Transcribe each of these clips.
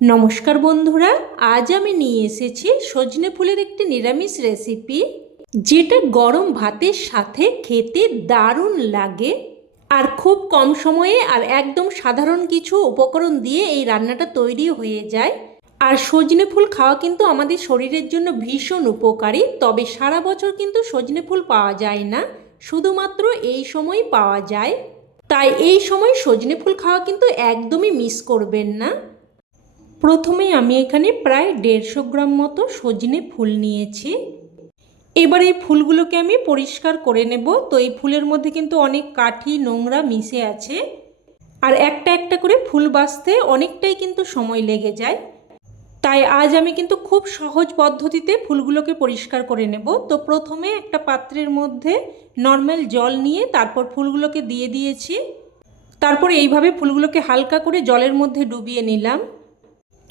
নমস্কার বন্ধুরা, আজ আমি নিয়ে এসেছি সজনে ফুলের একটি নিরামিষ রেসিপি, যেটা গরম ভাতের সাথে খেতে দারুণ লাগে। আর খুব কম সময়ে আর একদম সাধারণ কিছু উপকরণ দিয়ে এই রান্নাটা তৈরি হয়ে যায়। আর সজনে ফুল খাওয়া কিন্তু আমাদের শরীরের জন্য ভীষণ উপকারী, তবে সারা বছর কিন্তু সজনে ফুল পাওয়া যায় না, শুধুমাত্র এই সময় পাওয়া যায়। তাই এই সময় সজনে ফুল খাওয়া কিন্তু একদমই মিস করবেন না। প্রথমেই আমি এখানে প্রায় 150 গ্রাম মতো সজনে ফুল নিয়েছি। এবার এই ফুলগুলোকে আমি পরিষ্কার করে নেব। তো এই ফুলের মধ্যে কিন্তু অনেক কাঠি নোংরা মিশে আছে, আর একটা একটা করে ফুল বাছতে অনেকটাই কিন্তু সময় লেগে যায়। তাই আজ আমি কিন্তু খুব সহজ পদ্ধতিতে ফুলগুলোকে পরিষ্কার করে নেব। তো প্রথমে একটা পাত্রের মধ্যে নর্মাল জল নিয়ে তারপর ফুলগুলোকে দিয়ে দিয়েছি। তারপর এইভাবে ফুলগুলোকে হালকা করে জলের মধ্যে ডুবিয়ে নিলাম।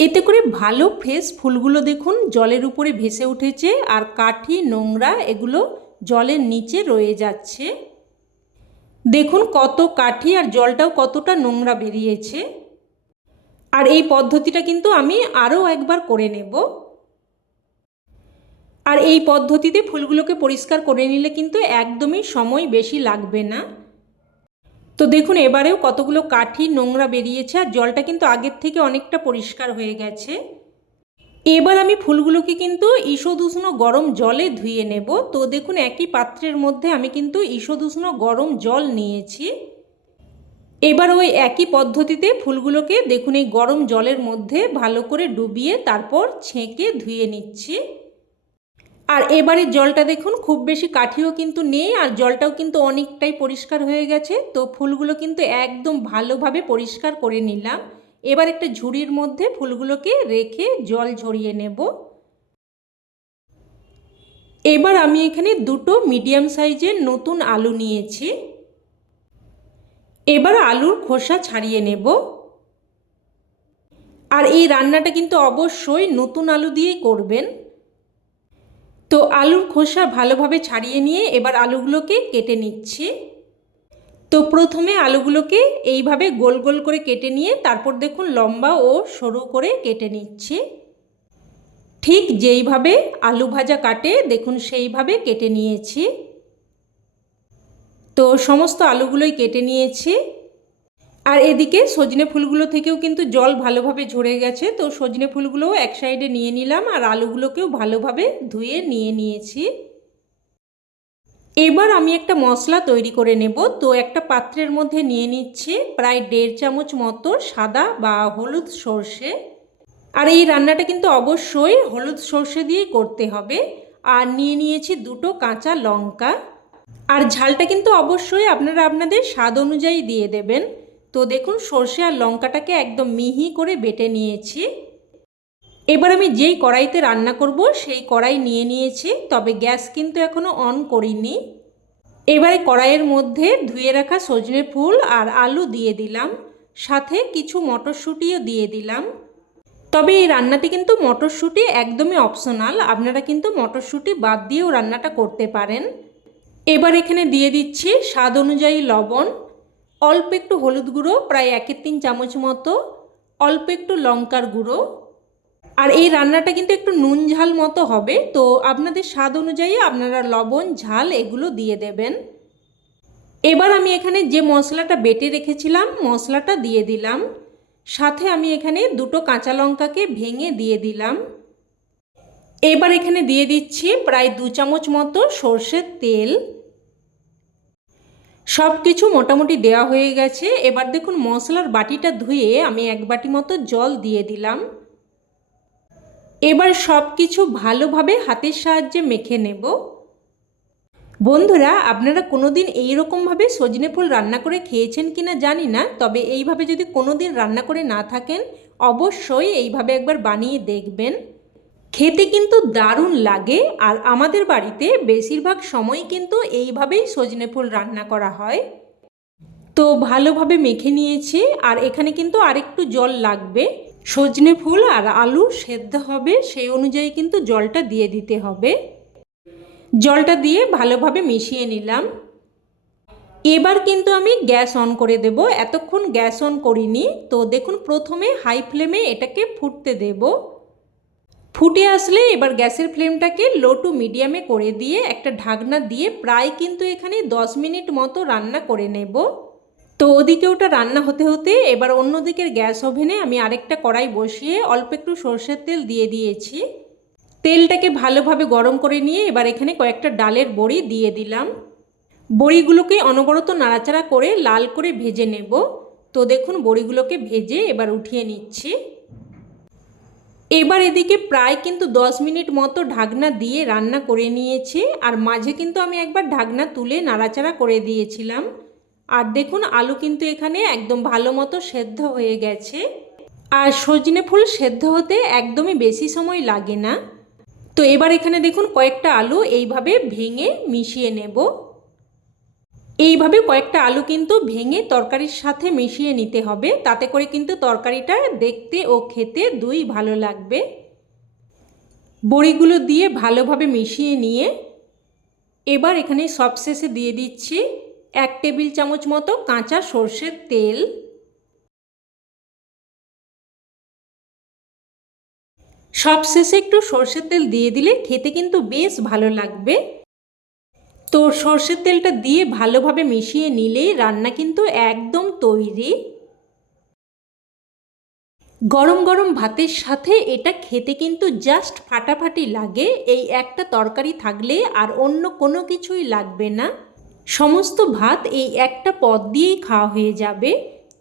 এতে করে ভালো ফ্রেশ ফুলগুলো দেখুন জলের উপরে ভেসে উঠেছে, আর কাঠি নোংরা এগুলো জলের নিচে রয়ে যাচ্ছে। দেখুন কত কাঠি আর জলটাও কতটা নোংরা বেরিয়েছে। আর এই পদ্ধতিটা কিন্তু আমি আরও একবার করে নেব। আর এই পদ্ধতিতে ফুলগুলোকে পরিষ্কার করে নিলে কিন্তু একদমই সময় বেশি লাগবে না। তো দেখুন এবারেও কতগুলো কাঠি নোংরা বেরিয়েছে, আর জলটা কিন্তু আগের থেকে অনেকটা পরিষ্কার হয়ে গেছে। এবার আমি ফুলগুলোকে কিন্তু ঈষদুষ্ণ গরম জলে ধুয়ে নেব। তো দেখুন একই পাত্রের মধ্যে আমি কিন্তু ঈষদুষ্ণ গরম জল নিয়েছি। এবার ওই একই পদ্ধতিতে ফুলগুলোকে দেখুন এই গরম জলের মধ্যে ভালো করে ডুবিয়ে তারপর ছেঁকে ধুয়ে নিচ্ছি। আর এবারে জলটা দেখুন খুব বেশি কাঠিও কিন্তু নেই, আর জলটাও কিন্তু অনেকটাই পরিষ্কার হয়ে গেছে। তো ফুলগুলো কিন্তু একদম ভালোভাবে পরিষ্কার করে নিলাম। এবার একটা ঝুড়ির মধ্যে ফুলগুলোকে রেখে জল ঝরিয়ে নেব। এবার আমি এখানে দুটো মিডিয়াম সাইজের নতুন আলু নিয়েছি। এবার আলুর খোসা ছাড়িয়ে নেব। আর এই রান্নাটা কিন্তু অবশ্যই নতুন আলু দিয়েই করবেন। তো আলুর খোসা ভালোভাবে ছাড়িয়ে নিয়ে এবার আলুগুলোকে কেটে নিচ্ছি। তো প্রথমে আলুগুলোকে এইভাবে গোল গোল করে কেটে নিয়ে তারপর দেখুন লম্বা ও সরু করে কেটে নিচ্ছি। ঠিক যেইভাবে আলু ভাজা কাটে দেখুন সেইভাবে কেটে নিয়েছি। তো সমস্ত আলুগুলোই কেটে নিয়েছি। আর এদিকে সজনে ফুলগুলো থেকেও কিন্তু জল ভালোভাবে ঝরে গেছে। তো সজনে ফুলগুলোও এক সাইডে নিয়ে নিলাম, আর আলুগুলোকেও ভালোভাবে ধুয়ে নিয়ে নিয়েছি। এবার আমি একটা মশলা তৈরি করে নেব। তো একটা পাত্রের মধ্যে নিয়ে নিচ্ছি প্রায় 1.5 চামচ মতো সাদা বা হলুদ সর্ষে। আর এই রান্নাটা কিন্তু অবশ্যই হলুদ সর্ষে দিয়েই করতে হবে। আর নিয়ে নিয়েছি দুটো কাঁচা লঙ্কা। আর ঝালটা কিন্তু অবশ্যই আপনারা আপনাদের স্বাদ অনুযায়ী দিয়ে দেবেন। তো দেখুন সর্ষে আর লঙ্কাটাকে একদম মিহি করে বেটে নিয়েছি। এবার আমি যেই কড়াইতে রান্না করব সেই কড়াই নিয়ে নিয়েছি, তবে গ্যাস কিন্তু এখনও অন করিনি। এবারে কড়াইয়ের মধ্যে ধুয়ে রাখা সজনে ফুল আর আলু দিয়ে দিলাম, সাথে কিছু মটরশুঁটিও দিয়ে দিলাম। তবে এই রান্নাতে কিন্তু মটরশুঁটি একদমই অপশনাল, আপনারা কিন্তু মটরশুঁটি বাদ দিয়েও রান্নাটা করতে পারেন। এবার এখানে দিয়ে দিচ্ছি স্বাদ অনুযায়ী লবণ, অল্প একটু হলুদ গুঁড়ো প্রায় 1/3 চামচ মতো, অল্প একটু লঙ্কার গুঁড়ো। আর এই রান্নাটা কিন্তু একটু নুন ঝাল মতো হবে, তো আপনাদের স্বাদ অনুযায়ী আপনারা লবণ ঝাল এগুলো দিয়ে দেবেন। এবার আমি এখানে যে মশলাটা বেটে রেখেছিলাম মশলাটা দিয়ে দিলাম, সাথে আমি এখানে দুটো কাঁচা লঙ্কাকে ভেঙে দিয়ে দিলাম। এবার এখানে দিয়ে দিচ্ছি প্রায় 2 চামচ মতো সর্ষের তেল। সব কিছু মোটামুটি দেওয়া হয়ে গেছে। এবার দেখুন মশলার বাটিটা ধুয়ে আমি 1 বাটি মতো জল দিয়ে দিলাম। এবার সব কিছু ভালোভাবে হাতের সাহায্যে মেখে নেব। বন্ধুরা, আপনারা কোনোদিন এইরকমভাবে সজনে ফুল রান্না করে খেয়েছেন কিনা জানি না, তবে এইভাবে যদি কোনোদিন রান্না করে না থাকেন অবশ্যই এইভাবে একবার বানিয়ে দেখবেন। খেতে কিন্তু দারুণ লাগে। আর আমাদের বাড়িতে বেশিরভাগ সময় কিন্তু এইভাবেই সজনে ফুল রান্না করা হয়। তো ভালোভাবে মেখে নিয়েছি, আর এখানে কিন্তু আরেকটু জল লাগবে। সজনে ফুল আর আলু সেদ্ধ হবে সেই অনুযায়ী কিন্তু জলটা দিয়ে দিতে হবে। জলটা দিয়ে ভালোভাবে মিশিয়ে নিলাম। এবার কিন্তু আমি গ্যাস অন করে দেব। এতক্ষণ গ্যাস অন করিনি। তো দেখুন প্রথমে হাই ফ্লেমে এটাকে ফুটতে দেব। ফুটে আসলে এবার গ্যাসের ফ্লেমটাকে লো টু মিডিয়ামে করে দিয়ে একটা ঢাকনা দিয়ে প্রায় কিন্তু এখানে 10 মিনিট মতো রান্না করে নেব। তো ওদিকে ওটা রান্না হতে হতে এবার অন্যদিকের গ্যাস ওভেনে আমি আরেকটা কড়াই বসিয়ে অল্প একটু সর্ষের তেল দিয়ে দিয়েছি। তেলটাকে ভালোভাবে গরম করে নিয়ে এবার এখানে কয়েকটা ডালের বড়ি দিয়ে দিলাম। বড়িগুলোকে অনবরত নাড়াচাড়া করে লাল করে ভেজে নেব। তো দেখুন বড়িগুলোকে ভেজে এবার উঠিয়ে নিচ্ছি। এবার এদিকে প্রায় কিন্তু 10 মিনিট মতো ঢাকনা দিয়ে রান্না করে নিয়েছি। আর মাঝে কিন্তু আমি একবার ঢাকনা তুলে নাড়াচাড়া করে দিয়েছিলাম। আর দেখুন আলু কিন্তু এখানে একদম ভালো মতো সেদ্ধ হয়ে গেছে। আর সজনে ফুল সেদ্ধ হতে একদমই বেশি সময় লাগে না। তো এবার এখানে দেখুন কয়েকটা আলু এইভাবে ভেঙে মিশিয়ে নেব। এইভাবে কয়েকটা আলু কিন্তু ভেঙে তরকারির সাথে মিশিয়ে নিতে হবে, তাতে করে কিন্তু তরকারিটা দেখতে ও খেতে দুই ভালো লাগবে। বড়িগুলো দিয়ে ভালোভাবে মিশিয়ে নিয়ে এবার এখানে সবশেষে দিয়ে দিচ্ছি 1 টেবিল চামচ মতো কাঁচা সর্ষের তেল। সবশেষে একটু সর্ষের তেল দিয়ে দিলে খেতে কিন্তু বেশ ভালো লাগবে। তো সর্ষের তেলটা দিয়ে ভালোভাবে মিশিয়ে নিলেই রান্না কিন্তু একদম তৈরি। গরম গরম ভাতের সাথে এটা খেতে কিন্তু জাস্ট ফাটাফাটি লাগে। এই একটা তরকারি থাকলে আর অন্য কোনো কিছুই লাগবে না। সমস্ত ভাত এই একটা পদ দিয়েই খাওয়া হয়ে যাবে।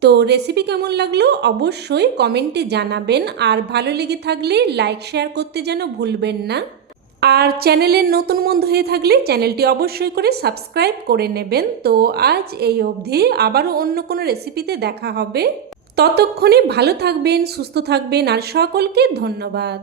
তো রেসিপি কেমন লাগলো অবশ্যই কমেন্টে জানাবেন। আর ভালো লেগে থাকলে লাইক শেয়ার করতে যেন ভুলবেন না। আর চ্যানেলের নতুন বন্ধু হয়ে থাকলে চ্যানেলটি অবশ্যই করে সাবস্ক্রাইব করে নেবেন। তো আজ এই অবধি, আবারও অন্য কোনো রেসিপিতে দেখা হবে। ততক্ষণে ভালো থাকবেন, সুস্থ থাকবেন আর সকলকে ধন্যবাদ।